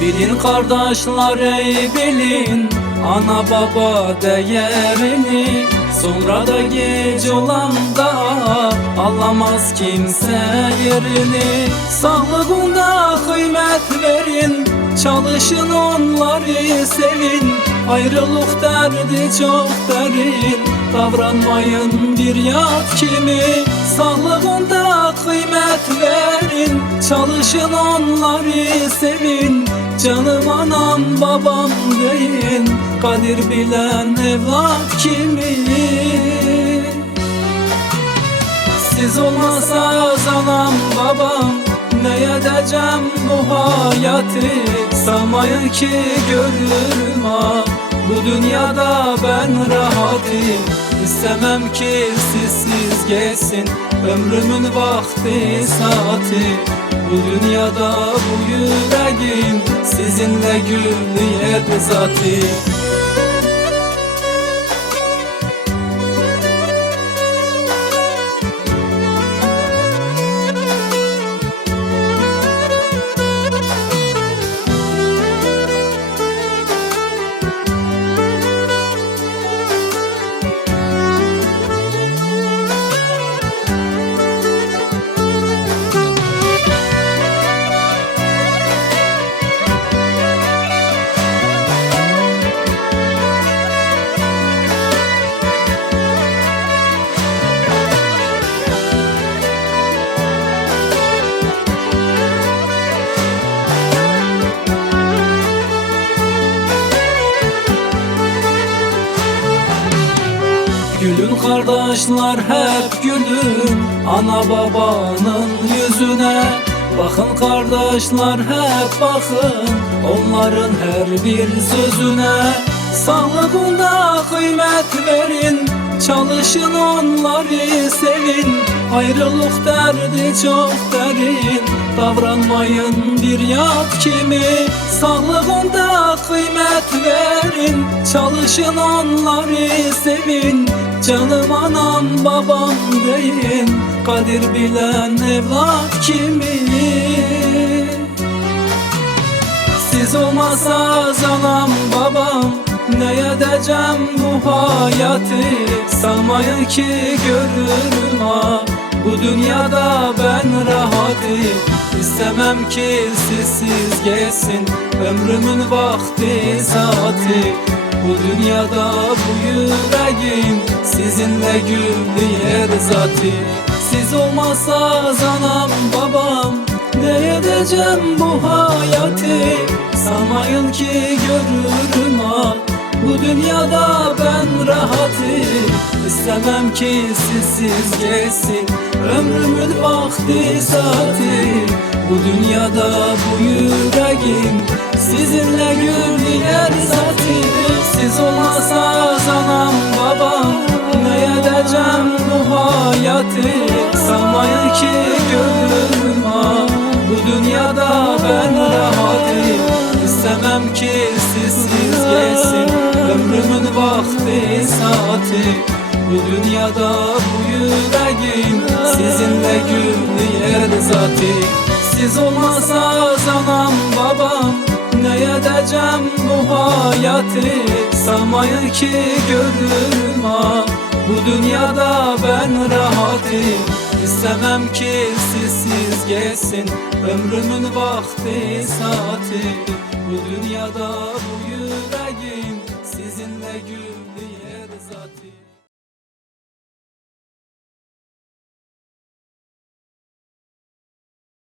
Bilin kardeşler ey bilin Ana baba değerini. Sonra da gece olanda Alamaz kimse yerini. Sağlığında kıymet verin Çalışın onları sevin. Ayrılık derdi çok derin Davranmayın bir yat kimi. Sağlığında kıymet verin Çalışın onları sevin. Canım anam babam deyin. Kadir bilen evlat kimi Siz olmasanız anam babam Ne edeceğim bu hayatı? Sanmayın ki görürüm ha Bu dünyada ben rahatım. İstemem ki sizsiz geçsin Ömrümün vakti saati Bu dünyada bu yüreğim Sizinle gülüyor zaten Gülün kardeşler hep gülün Ana babanın yüzüne Bakın kardeşler hep bakın. Onların her bir sözüne Sağlığında kıymet verin Çalışın onları sevin. Ayrılık derdi çok derin. Davranmayın bir yat kimi. Sağlığında kıymet verin. Çalışın onları sevin. Canım anam babam deyin. Kadir bilen evlat kimi? Siz olmasanız anam babam Ne edeceğim bu hayatı? Sanmayın ki görürüm ha Bu dünyada ben rahatım. İstemem ki sizsiz geçsin Ömrümün vakti saati Bu dünyada bu yüreğim Sizinle gülüyor zaten Siz olmasanız anam babam. Ne edeceğim bu hayatı? Sanmayın ki görürüm ha Bu dünyada ben rahatım. İstemem ki sizsiz geçsin. Ömrümün vakti saati. Bu dünyada bu yüreğim. Sizinle gülüyor zaten Siz olmasanız anam babam. Ne edeceğim bu hayatı? Sanmayın ki ha Bu dünyada ben rahatım. İstemem ki saati Bu dünyada bu yüreğim. Sizinle gülüyor zaten Siz olmasanız anam babam Ne edeceğim bu hayatı? Sanmayın ki görürüm ha Bu dünyada ben rahatım. İstemem ki sizsiz geçsin Ömrümün vakti saati. Bu dünyada bu yüreğim Sizinle gülüyor I exalted.